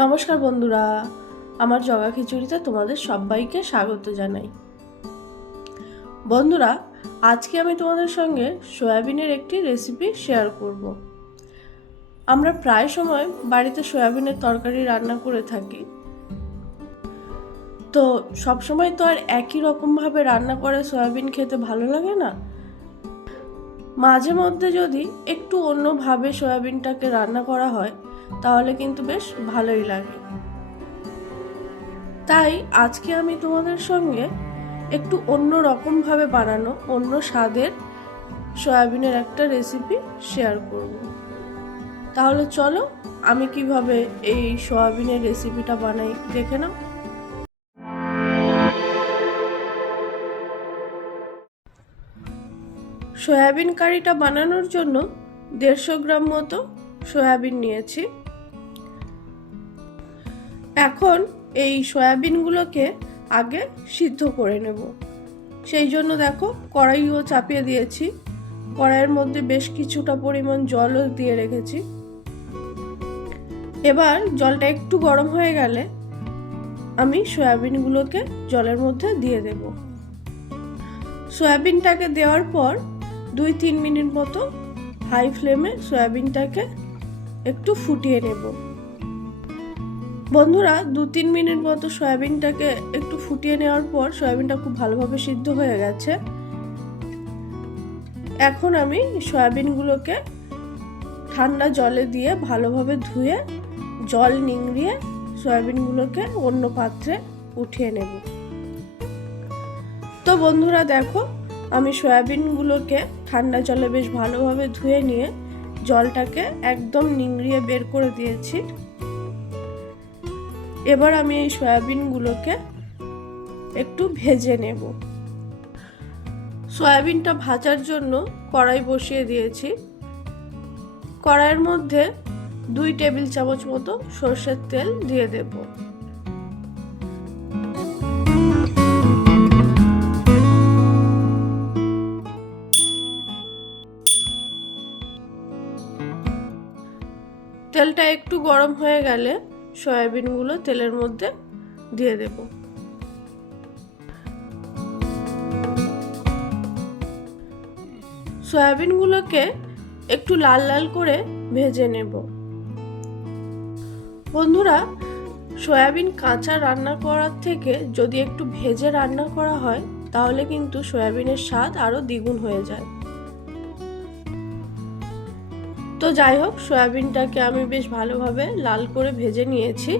নমস্কার বন্ধুরা, আমার জগা খিচুড়িতে তোমাদের সবাইকে স্বাগত জানাই। বন্ধুরা, আজকে আমি তোমাদের সঙ্গে সয়াবিনের একটি রেসিপি শেয়ার করব। আমরা প্রায় সময় বাড়িতে সয়াবিনের তরকারি রান্না করে থাকি, তো সব সময় তো আর একই রকমভাবে রান্না করে সয়াবিন খেতে ভালো লাগে না। মাঝে মধ্যে যদি একটু অন্যভাবে সয়াবিনটাকে রান্না করা হয় তাহলে কিন্তু বেশ ভালোই লাগে। তাই আজকে আমি তোমাদের সঙ্গে একটু অন্য রকমভাবে বানানো অন্য স্বাদের সয়াবিনের একটা রেসিপি শেয়ার করব। তাহলে চলো আমি কিভাবে এই সয়াবিনের রেসিপিটা বানাই দেখে নাও। সয়াবিন কারিটা বানানোর জন্য 150 গ্রাম মতো সয়াবিন নিয়েছি। এখন এই সয়াবিনগুলোকে আগে সিদ্ধ করে নেব। সেই জন্য দেখো কড়াইও চাপিয়ে দিয়েছি, কড়াইয়ের মধ্যে বেশ কিছুটা পরিমাণ জলও দিয়ে রেখেছি। এবার জলটা একটু গরম হয়ে গেলে আমি সয়াবিনগুলোকে জলের মধ্যে দিয়ে দেব। সয়াবিনটাকে দেওয়ার পর 2-3 মিনিট মতো হাই ফ্লেমে সয়াবিনটাকে একটু ফুটিয়ে নেব। বন্ধুরা, 2-3 মিনিট মতো সয়াবিনটাকে একটু ফুটিয়ে নেওয়ার পর সয়াবিনটা খুব ভালোভাবে সিদ্ধ হয়ে গেছে। এখন আমি সয়াবিনগুলোকে ঠান্ডা জলে দিয়ে ভালোভাবে ধুয়ে জল নিংড়িয়ে সয়াবিনগুলোকে অন্য পাত্রে উঠিয়ে নেব। তো বন্ধুরা দেখো, আমি সয়াবিনগুলোকে ঠান্ডা জলে বেশ ভালোভাবে ধুয়ে নিয়ে জলটাকে একদম নিংড়িয়ে বের করে দিয়েছি। এবার আমি এই সয়াবিনগুলোকে একটু ভেজে নেব। সয়াবিনটা ভাজার জন্য কড়াই বসিয়ে দিয়েছি। কড়াইয়ের মধ্যে 2 টেবিল চামচ মতো সরষের তেল দিয়ে দেব। তেলটা একটু গরম হয়ে গেলে সয়াবিনগুলো তেলের মধ্যে দিয়ে দেব। সয়াবিনগুলোকে একটু লাল লাল করে ভেজে নেব। বন্ধুরা, সয়াবিন কাঁচা রান্না করার থেকে যদি একটু ভেজে রান্না করা হয় তাহলে কিন্তু সয়াবিনের স্বাদ আরো দ্বিগুণ হয়ে যায়। তো যাই হোক, সয়াবিনটাকে আমি বেশ ভালোভাবে লাল করে ভেজে নিয়েছি,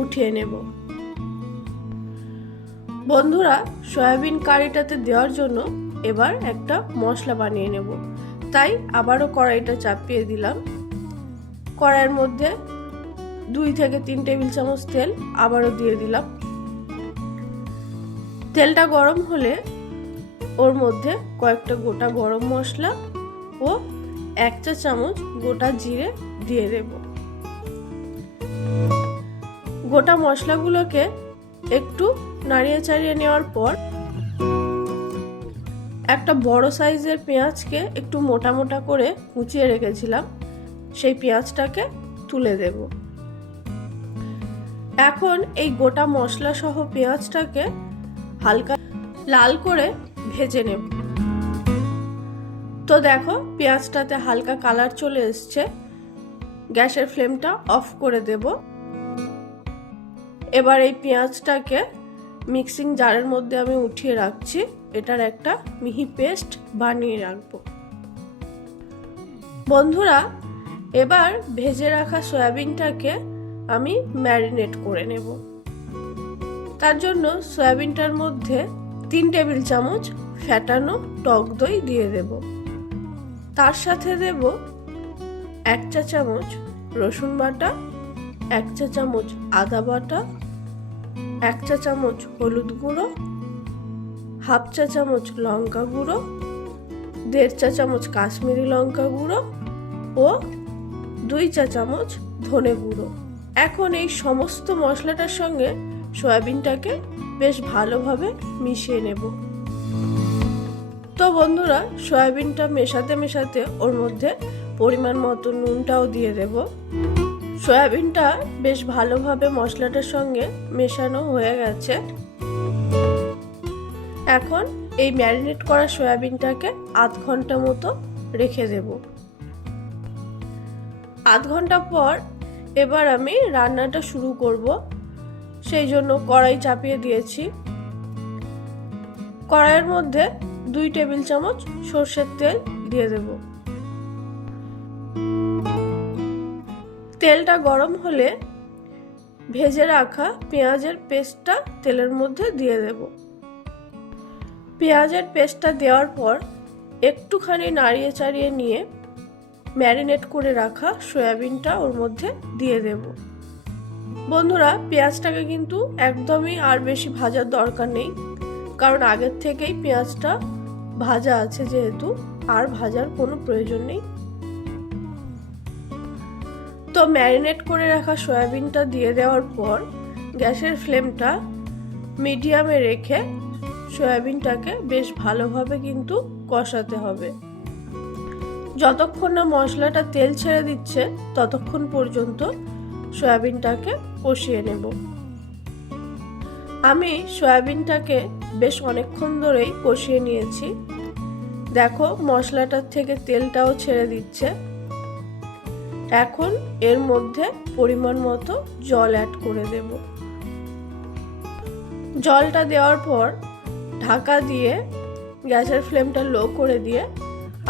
উঠিয়ে নেব। বন্ধুরা, সয়াবিন কারিটাতে দেওয়ার জন্য এবার একটা মশলা বানিয়ে নেব। তাই আবারও কড়াইটা চাপিয়ে দিলাম। কড়াইয়ের মধ্যে 2-3 টেবিল চামচ তেল আবারও দিয়ে দিলাম। তেলটা গরম হলে ওর মধ্যে কয়েকটা গোটা গরম মশলা ও 1 চা চামচ গোটা জিরে দিয়ে দেব। গোটা মশলাগুলোকে একটু নাড়িয়ে চাড়িয়ে নেওয়ার পর একটা বড় সাইজের পেঁয়াজকে একটু মোটা মোটা করে কুচিয়ে রেখেছিলাম, সেই পেঁয়াজটাকে তুলে দেব। এখন এই গোটা মশলা সহ পেঁয়াজটাকে হালকা লাল করে ভেজে নেব। তো দেখো, পেঁয়াজটাতে হালকা কালার চলে এসছে। গ্যাসের ফ্লেমটা অফ করে দেব। এবার এই পেঁয়াজটাকে মিক্সিং জারের মধ্যে আমি উঠিয়ে রাখছি। এটার একটা মিহি পেস্ট বানিয়ে রাখবো। বন্ধুরা, এবার ভেজে রাখা সয়াবিনটাকে আমি ম্যারিনেট করে নেব। তার জন্য সয়াবিনটার মধ্যে 3 টেবিল চামচ ফ্যাটানো টক দই দিয়ে দেব। তার সাথে দেব 1 চা চামচ রসুন বাটা, 1 চা চামচ আদা বাটা, 1 চা চামচ হলুদ গুঁড়ো, 1/2 চা চামচ লঙ্কা গুঁড়ো, 1.5 চা চামচ কাশ্মীরি লঙ্কা গুঁড়ো ও 2 চা চামচ ধনে গুঁড়ো। এখন এই সমস্ত মশলাটার সঙ্গে সয়াবিনটাকে বেশ ভালোভাবে মিশিয়ে নেব। তো বন্ধুরা, সয়াবিনটা মেশাতে মেশাতে ওর মধ্যে পরিমাণ মতো নুনটাও দিয়ে দেব। সয়াবিনটা বেশ ভালোভাবে মশলাটার সঙ্গে মেশানো হয়ে গেছে। এখন এই ম্যারিনেট করা সয়াবিনটাকে আধ ঘন্টা মতো রেখে দেব। আধ ঘন্টা পর এবার আমি রান্নাটা শুরু করব। সেই জন্য কড়াই চাপিয়ে দিয়েছি। কড়াইয়ের মধ্যে 2 টেবিল চামচ সরষের তেল দিয়ে দেব। তেলটা গরম হলে ভেজে রাখা পেঁয়াজের পেস্টটা তেলের মধ্যে দিয়ে দেব। পেঁয়াজের পেস্টটা দেওয়ার পর একটুখানি নাড়িয়ে চাড়িয়ে নিয়ে ম্যারিনেট করে রাখা সয়াবিনটা ওর মধ্যে দিয়ে দেব। বন্ধুরা, পেঁয়াজটাকে কিন্তু একদমই আর বেশি ভাজার দরকার নেই, কারণ আগের থেকেই পেঁয়াজটা ভাজা আছে, যেহেতু আর ভাজার কোনো প্রয়োজন নেই। তো ম্যারিনেট করে রাখা সয়াবিনটা দিয়ে দেওয়ার পর গ্যাসের ফ্লেমটা মিডিয়ামে রেখে সয়াবিনটাকে বেশ ভালোভাবে কিন্তু কষাতে হবে। যতক্ষণ না মশলাটা তেল ছেড়ে দিচ্ছে ততক্ষণ পর্যন্ত সয়াবিনটাকে কষিয়ে নেব। আমি সয়াবিনটাকে বেশ অনেকক্ষণ ধরেই কষিয়ে নিয়েছি। দেখো, মশলাটার থেকে তেলটাও ছেড়ে দিচ্ছে। এখন এর মধ্যে পরিমাণ মতো জল অ্যাড করে দেব। জলটা দেওয়ার পর ঢাকা দিয়ে গ্যাসের ফ্লেমটা লো করে দিয়ে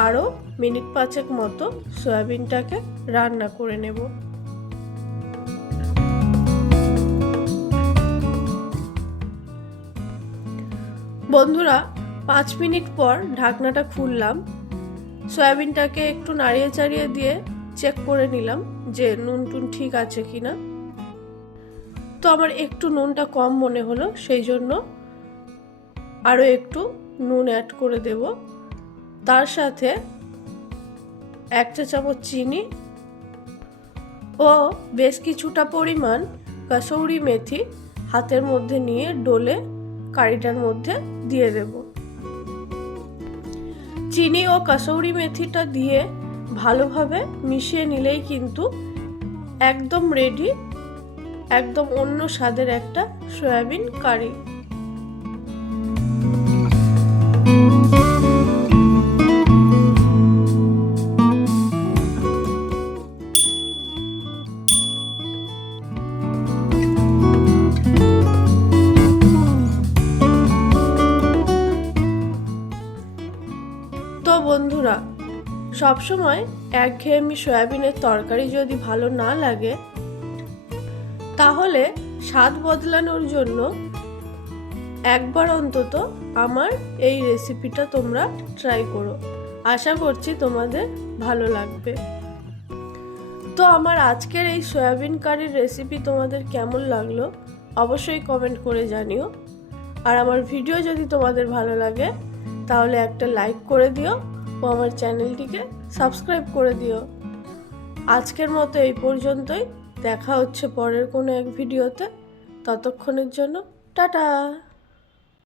আরও মিনিট 5 মতো সয়াবিনটাকে রান্না করে নেব। বন্ধুরা, 5 মিনিট পর ঢাকনাটা খুললাম। সয়াবিনটাকে একটু নাড়িয়ে চাড়িয়ে দিয়ে চেক করে নিলাম যে নুন টুন ঠিক আছে কিনা। তো আমার একটু নুনটা কম মনে হলো, সেই জন্য আরও একটু নুন অ্যাড করে দেব। তার সাথে 1 চা চামচ চিনি ও বেশ কিছুটা পরিমাণ কাসৌরি মেথি হাতের মধ্যে নিয়ে ডলে কারিটার মধ্যে দিয়ে দেব। চিনি ও কাসৌরি মেথিটা দিয়ে ভালোভাবে মিশিয়ে নিলেই কিন্তু একদম রেডি, একদম অন্য স্বাদের একটা সয়াবিন কারি। তো বন্ধুরা, সবসময় একঘেয়েমি সয়াবিনের তরকারি যদি ভালো না লাগে, তাহলে স্বাদ বদলানোর জন্য একবার অন্তত আমার এই রেসিপিটা তোমরা ট্রাই করো। আশা করছি তোমাদের ভালো লাগবে। তো আমার আজকের এই সয়াবিন কারির রেসিপি তোমাদের কেমন লাগলো অবশ্যই কমেন্ট করে জানিও। আর আমার ভিডিও যদি তোমাদের ভালো লাগে তাহলে একটা লাইক করে দিও ও আমার চ্যানেলটিকে সাবস্ক্রাইব করে দিও। আজকের মতো এই পর্যন্তই। দেখা হচ্ছে পরের কোনো এক ভিডিওতে। ততক্ষণের জন্য টাটা।